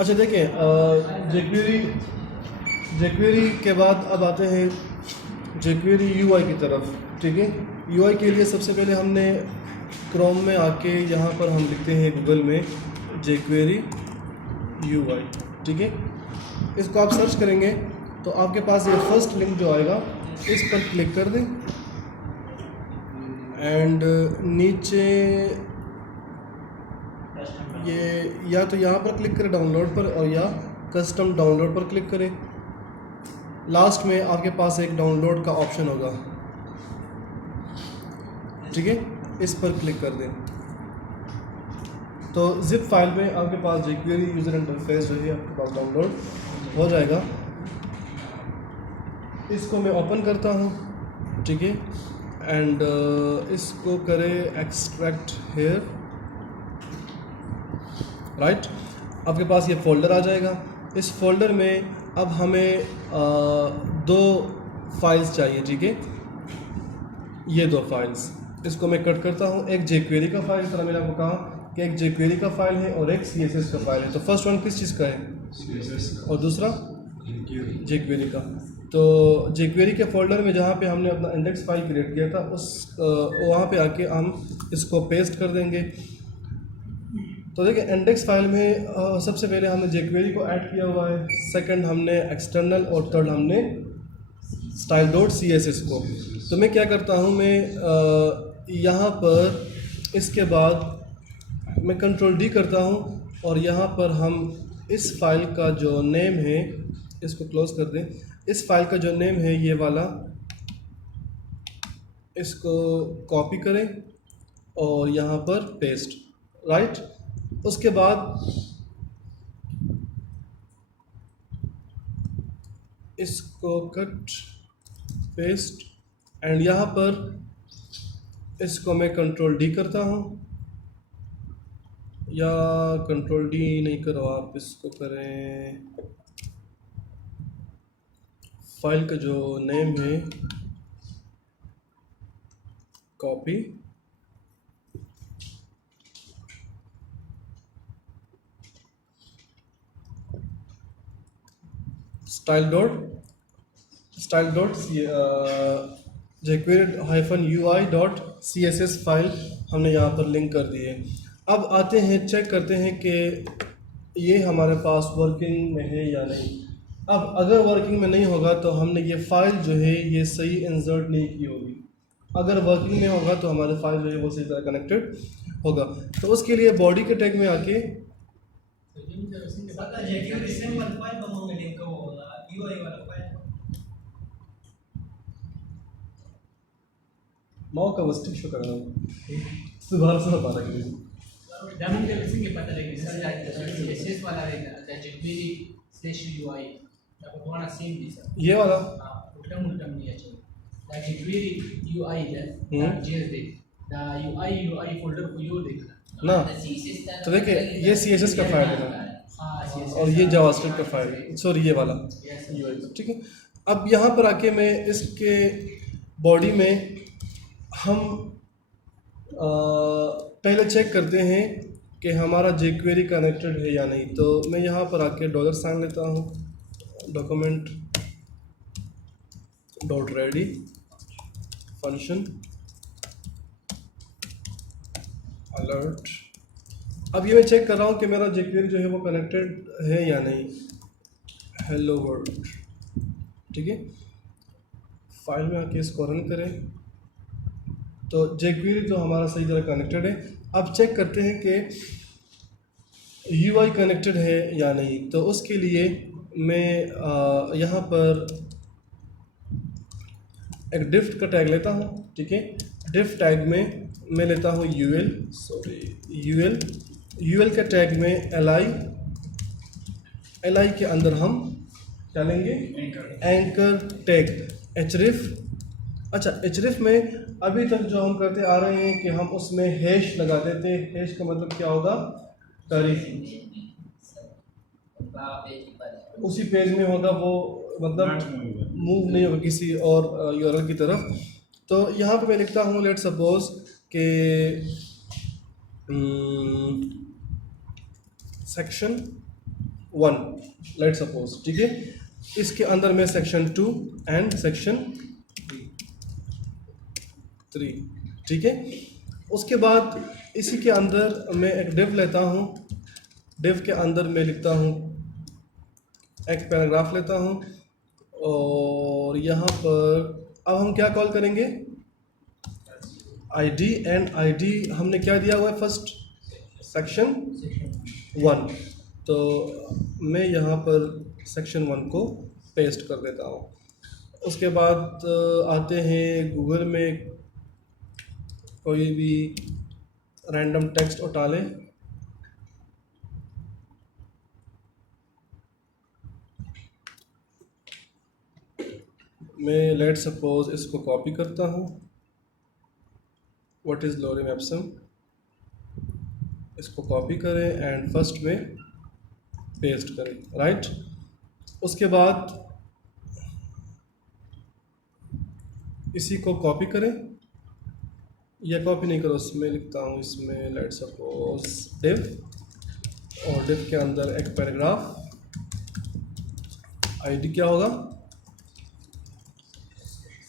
अच्छा देखिए, जेक्वेरी के बाद अब आते हैं जेक्वेरी यूआई की तरफ। ठीक है, यूआई के लिए सबसे पहले हमने क्रोम में आके यहाँ पर हम लिखते हैं गूगल में जेक्वेरी यूआई। ठीक है, इसको आप सर्च करेंगे तो आपके पास ये फर्स्ट लिंक जो आएगा इस पर क्लिक कर दें एंड नीचे ये या तो यहाँ पर क्लिक करें डाउनलोड पर और या कस्टम डाउनलोड पर क्लिक करें। लास्ट में आपके पास एक डाउनलोड का ऑप्शन होगा, ठीक है, इस पर क्लिक कर दें तो जिप फाइल में आपके पास jQuery यूज़र इंटरफेस जो है आपके पास डाउनलोड हो जाएगा। इसको मैं ओपन करता हूँ, ठीक है, एंड इसको करें एक्सट्रैक्ट हेयर, राइट। आपके पास ये फ़ोल्डर आ जाएगा। इस फोल्डर में अब हमें दो फाइल्स चाहिए, ठीक है, ये दो फाइल्स, इसको मैं कट करता हूँ। एक jQuery का फाइल, तरह मैंने आपको कहा कि एक jQuery का फाइल है और एक CSS का फाइल है। तो फर्स्ट वन किस चीज़ का है? CSS और दूसरा jQuery का। तो jQuery के फोल्डर में जहाँ पे हमने अपना इंडेक्स फाइल क्रिएट किया था उस वहाँ पे आके हम इसको पेस्ट कर देंगे। तो देखिए, इंडेक्स फाइल में सबसे पहले हमने jQuery को ऐड किया हुआ है, सेकंड हमने एक्सटर्नल और थर्ड हमने style.css को। तो मैं क्या करता हूँ, मैं यहाँ पर इसके बाद मैं कंट्रोल D करता हूँ और यहाँ पर हम इस फाइल का जो नेम है, इसको क्लोज कर दें। इस फाइल का जो नेम है ये वाला, इसको कॉपी करें और यहाँ पर पेस्ट, राइट। उसके बाद इसको कट पेस्ट एंड यहाँ पर इसको मैं कंट्रोल D करता हूँ, या कंट्रोल D नहीं करो आप, इसको करें, फाइल का जो नेम है copy, style dot jQuery-ui.css file हमने यहाँ पर लिंक कर दी है। अब आते हैं, चेक करते हैं कि ये हमारे पास वर्किंग में है या नहीं। अब अगर वर्किंग में नहीं होगा तो हमने ये फ़ाइल जो है ये सही इंसर्ट नहीं की होगी। अगर वर्किंग में होगा तो हमारे फाइल जो है वो सही तरह कनेक्टेड होगा। तो उसके लिए बॉडी के टैग में आके माओ का वस्टिक शो कर रहा हूँ, सुधार से बता रहा है। Dalam dia sini pada lagi misalnya CSS वाला रहेगा ada jQuery/UI dapat warna same bisa ये वाला utam ni aja da jQuery UI dan JS da UI folder को यो देखना ना। तो देखिए, ये CSS का फाइल है ना, और ये जावास्क्रिप्ट का फाइल है, सॉरी ये वाला UI, ठीक है। अब यहाँ पर आके मैं इसके बॉडी में हम पहले चेक करते हैं कि हमारा jQuery कनेक्टेड है या नहीं। तो मैं यहाँ पर आके $साइन लेता हूँ, document dot ready function alert. अब ये मैं चेक कर रहा हूँ कि मेरा jQuery जो है वो कनेक्टेड है या नहीं। हेलो वर्ल्ड, ठीक है, फाइल में आके इसको रन करें तो jQuery तो हमारा सही तरह कनेक्टेड है। अब चेक करते हैं कि UI कनेक्टेड है या नहीं। तो उसके लिए मैं यहाँ पर एक डिफ का टैग लेता हूँ, ठीक है। डिफ टैग में मैं लेता हूँ UL के टैग में li के अंदर हम क्या लेंगे, एंकर टैग href। अच्छा, href में अभी तक जो हम करते आ रहे हैं कि हम उसमें हैश लगा देते हैं। हैश का मतलब क्या होगा, तारीफ, उसी पेज में होगा वो, मतलब मूव नहीं होगा किसी और URL की तरफ। तो यहाँ पे मैं लिखता हूँ लेट सपोज के सेक्शन 1 लेट सपोज, ठीक है। इसके अंदर में सेक्शन 2 एंड सेक्शन 3, ठीक है। उसके बाद इसी के अंदर मैं एक डिव लेता हूँ, डिव के अंदर मैं लिखता हूँ, एक पैराग्राफ लेता हूँ, और यहाँ पर अब हम क्या कॉल करेंगे, आईडी, एंड आईडी हमने क्या दिया हुआ है, फर्स्ट सेक्शन 1, तो मैं यहाँ पर सेक्शन 1 को पेस्ट कर देता हूँ। उसके बाद आते हैं गूगल में कोई भी रैंडम टेक्स्ट उठा लें, मैं लेट सपोज इसको कॉपी करता हूँ, व्हाट इज़ लॉरेम एप्सम, इसको कॉपी करें एंड फर्स्ट में पेस्ट करें, राइट। उसके बाद इसी को कॉपी करें, या कॉपी नहीं करो, उसमें लिखता हूँ, इसमें लेट सपोज डिव, और डिव के अंदर एक पैराग्राफ, आईडी क्या होगा,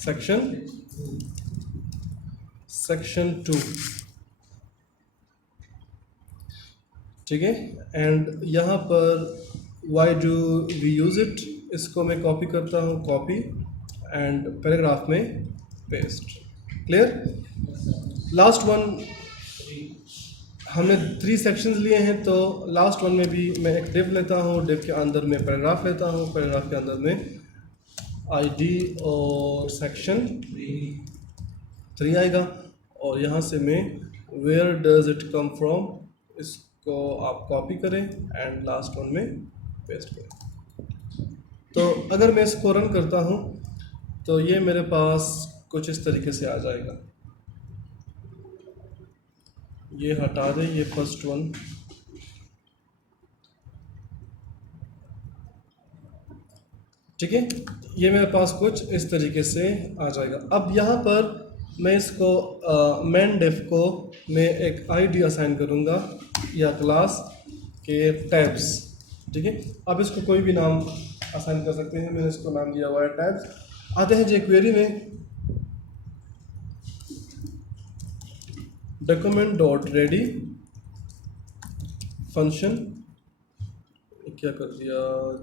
सेक्शन 2, ठीक है। एंड यहाँ पर why do we use it, इसको मैं कॉपी करता हूँ, कॉपी एंड पैराग्राफ में पेस्ट, क्लियर। लास्ट वन हमने 3 सेक्शंस लिए हैं, तो लास्ट वन में भी मैं एक डिव लेता हूँ, डिव के अंदर में पैराग्राफ लेता हूँ, पैराग्राफ के अंदर में आईडी और सेक्शन 3 आएगा, और यहाँ से मैं where does it come from, इसको आप कॉपी करें एंड लास्ट वन में पेस्ट करें। तो अगर मैं इसको रन करता हूँ तो ये मेरे पास कुछ इस तरीके से आ जाएगा, ये हटा दें, ये फर्स्ट वन, ठीक है। ये मेरे पास कुछ इस तरीके से आ जाएगा। अब यहाँ पर मैं इसको मेन डिफ को मैं एक आईडी असाइन करूँगा या क्लास के टैब्स, ठीक है। अब इसको कोई भी नाम असाइन कर सकते हैं, मैंने इसको नाम दिया हुआ है टैब्स। आते हैं jQuery में, document.ready फंक्शन, क्या कर दिया,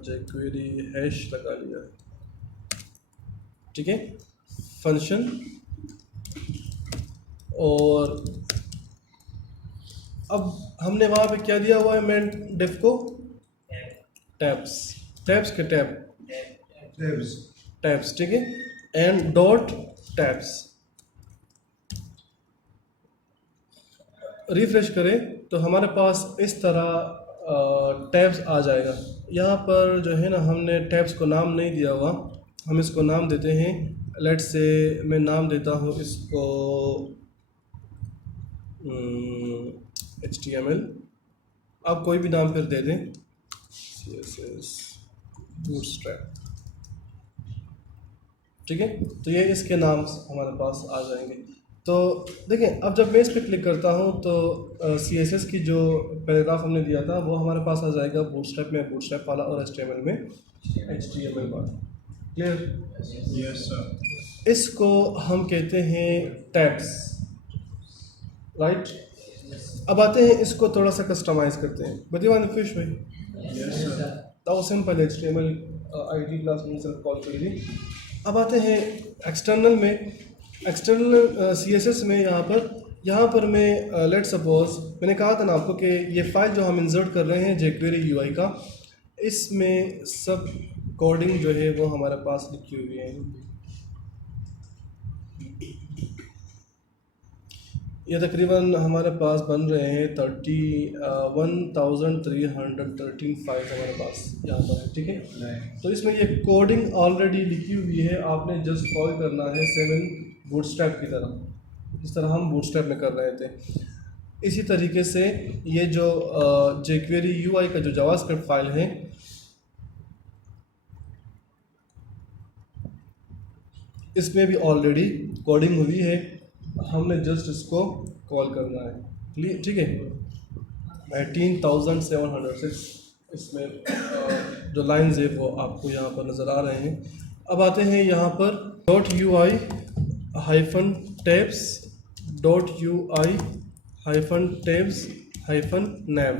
jQuery हैश लगा लिया, ठीक है, फंक्शन, और अब हमने वहाँ पे क्या दिया हुआ है मेन डिफ को, टैब्स के टैब्स, ठीक है, एंड डॉट टैब्स। रिफ्रेश करें तो हमारे पास इस तरह टैब्स आ जाएगा। यहाँ पर जो है ना, हमने टैब्स को नाम नहीं दिया हुआ, हम इसको नाम देते हैं, लेट से मैं नाम देता हूँ इसको HTML, आप कोई भी नाम फिर दे दें, CSS बूटस्ट्रैप, ठीक है। तो ये इसके नाम हमारे पास आ जाएंगे। तो देखें, अब जब मैं इस पर क्लिक करता हूँ तो CSS की जो पैराग्राफ हमने दिया था वो हमारे पास आ जाएगा बूटस्ट्रैप में बूटस्ट्रैप वाला, और HTML में HTML वाला, क्लियर। Yes sir. इसको हम कहते हैं टैब्स, राइट। अब आते हैं इसको थोड़ा सा कस्टमाइज़ करते हैं, बुद्धिमान फिश भाई, यस सर। तो सिंपल HTML ID क्लास में सिर्फ कॉल कर दी। अब आते हैं एक्सटर्नल में, एक्सटर्नल CSS में यहाँ पर मैं लेट सपोज, मैंने कहा था ना आपको कि ये फाइल जो हम इंसर्ट कर रहे हैं jQuery UI का, इसमें सब कोडिंग जो है वो हमारे पास लिखी हुई है। ये तकरीबन हमारे पास बन रहे हैं 31,313 फाइल्स हमारे पास यहाँ पर है, ठीक है। तो इसमें ये कोडिंग ऑलरेडी लिखी हुई है, आपने जस्ट कॉल करना है 7 बूटस्ट्रैप की तरह, जिस तरह हम बूटस्ट्रैप में कर रहे थे। इसी तरीके से ये जो jQuery UI का जो जावास्क्रिप्ट फाइल है, इसमें भी ऑलरेडी कोडिंग हुई है, हमने जस्ट इसको कॉल करना है, ठीक है। 19,706 इसमें जो लाइंस है वो आपको यहाँ पर नज़र आ रहे हैं। अब आते हैं यहाँ पर .ui hyphen tabs .ui hyphen tabs hyphen nav,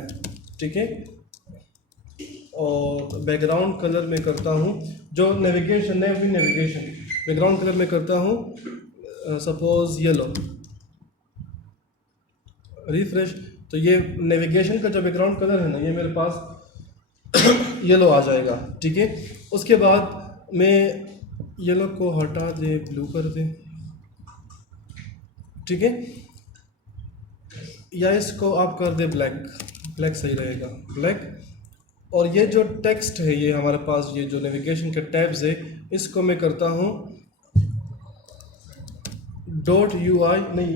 ठीक है। और बैकग्राउंड कलर में करता हूँ जो नेविगेशन nav भी नेविगेशन बैकग्राउंड कलर में करता हूँ सपोज येलो, रिफ्रेश। तो ये नेविगेशन का जो बैकग्राउंड कलर है ना ये मेरे पास येलो आ जाएगा, ठीक है। उसके बाद मैं येलो को हटा दे, ब्लू कर दे, ठीक है। या इसको आप कर दे ब्लैक, ब्लैक सही रहेगा, ब्लैक। और ये जो टेक्स्ट है ये हमारे पास ये जो नेविगेशन के टैब्स है इसको मैं करता हूँ .ui नहीं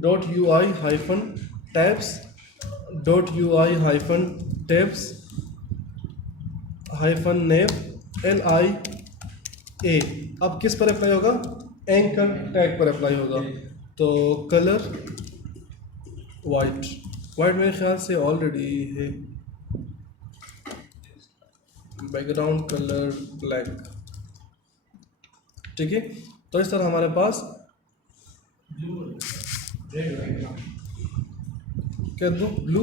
.ui hyphen tabs .ui hyphen tabs hyphen nav LIA। अब किस पर अप्लाई होगा? एंकर टैग पर अप्लाई होगा। तो कलर वाइट, वाइट मेरे ख्याल से ऑलरेडी है। बैकग्राउंड कलर ब्लैक, ठीक है। तो इस तरह हमारे पास ब्लू रेड बैकग्राउंड क्या दो ब्लू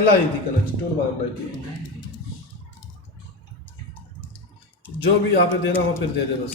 LI थी कनेक्ट टूल बार अप्लाई की। जो भी आपने देना हो फिर दे दे बस।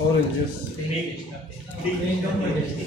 ऑरेंजेस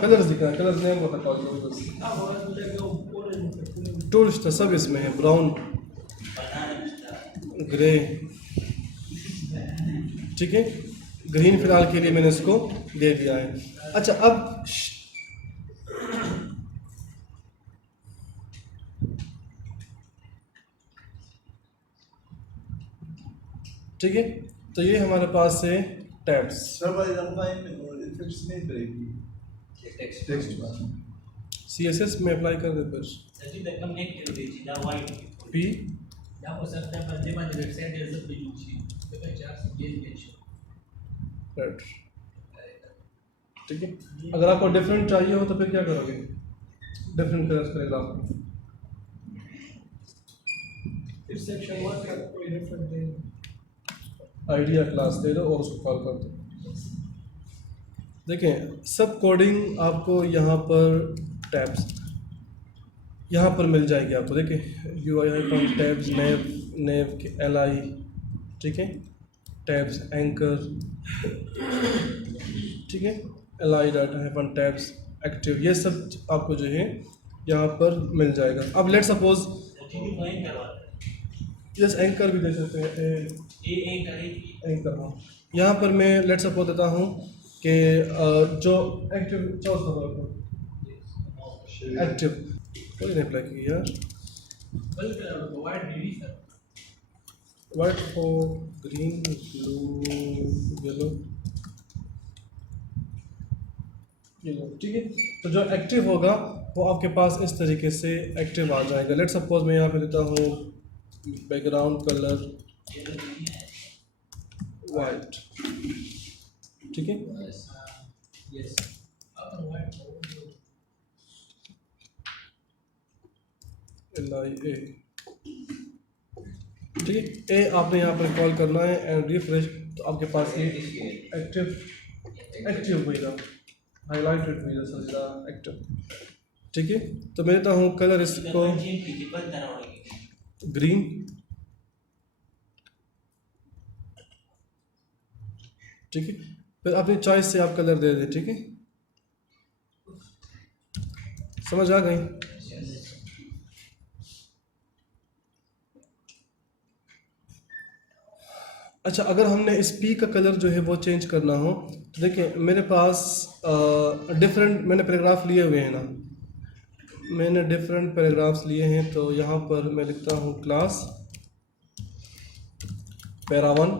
कलर्स दिखा, कलर्स नेम को तक बस। टूल्स तो सब इसमें है, ब्राउन ग्रे, ठीक है। ग्रीन फिलहाल के लिए मैंने इसको दे दिया है। अच्छा अब ठीक है, तो ये हमारे पास है टैब्स। CSS में अप्लाई कर दे फिर P रेड, ठीक है। अगर आपको डिफरेंट चाहिए हो तो फिर क्या करोगे? डिफरेंट कलर्स करेगा आपको। फिर सेक्शन 1 का कोई रेफरेंस दे आइडिया क्लास दे दो और उसको कॉल कर दो। देखें सब कोडिंग आपको यहाँ पर टैब्स यहाँ पर मिल जाएगी आपको। देखें UI हाइफन टैब्स नेव के LI, ठीक है, टैब्स एंकर, ठीक है, LI data hyphen tabs active, ये सब आपको जो है यहाँ पर मिल जाएगा। अब लेट सपोज यस एंकर भी दे सकते हैं, एंकर हाँ। यहाँ पर मैं लेट सपोज देता हूँ कि जो एक्टिव एक्टिव कोई नहीं अप्लाई की यार, वाइट हो ग्रीन ब्लू येलो येलो, ठीक है। तो जो एक्टिव होगा वो आपके पास इस तरीके से एक्टिव आ जाएगा। लेट सपोज मैं यहाँ पे देता हूँ बैकग्राउंड कलर वाइट, ठीक है। LIA, ठीक है। ए आपने यहाँ पर कॉल करना है एंड रिफ्रेश, तो आपके पास ये एक्टिव होगा, हाईलाइटेड होगा सजा एक्टिव, ठीक है। तो मैं देता हूँ कलर इसको ग्रीन, ठीक है। फिर अपनी चॉइस से आप कलर दे दें, ठीक है। समझ आ गई? अच्छा अगर हमने इस P का कलर जो है वो चेंज करना हो तो देखिए मेरे पास डिफरेंट मैंने पैराग्राफ लिए हुए हैं ना, मैंने डिफरेंट पैराग्राफ्स लिए हैं। तो यहाँ पर मैं लिखता हूँ क्लास पैरा 1,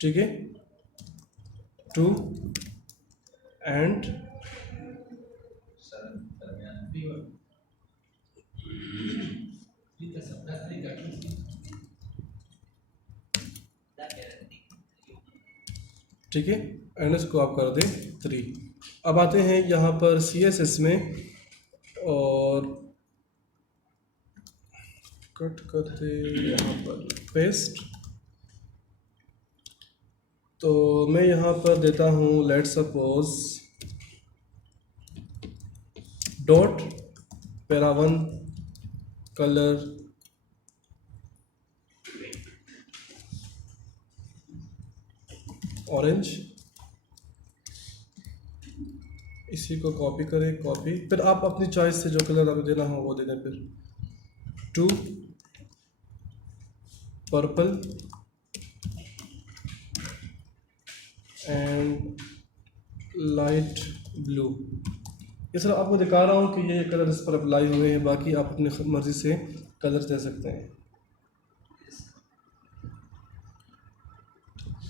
ठीक है, 2 एंड ठीक है, एंड इसको आप कर दें 3। अब आते हैं यहाँ पर CSS में और कट करते यहाँ पर पेस्ट। तो मैं यहाँ पर देता हूँ let suppose dot para one colour orange. इसी को कॉपी करें, कॉपी, फिर आप अपनी चॉइस से जो कलर आपको देना हो वो दे दें। फिर 2 पर्पल एंड लाइट ब्लू। ये सर आपको दिखा रहा हूँ कि ये कलर इस पर अप्लाई हुए हैं, बाकी आप अपनी मर्ज़ी से कलर दे सकते हैं।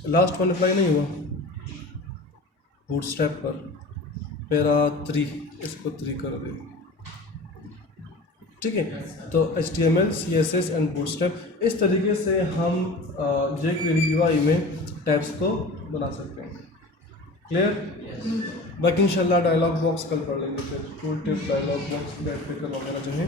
लास्ट वन अप्लाई नहीं हुआ बूटस्ट्रैप पर, पैरा 3, इसको 3 कर दें, ठीक है। तो HTML, CSS एंड बूटस्ट्रैप, इस तरीके से हम jQuery UI में टैब्स को बना सकते हैं। क्लियर? बाकी इंशाल्लाह डायलॉग बॉक्स कल पढ़ लेंगे, फिर tooltip, dialogue box, back picker वगैरह जो है।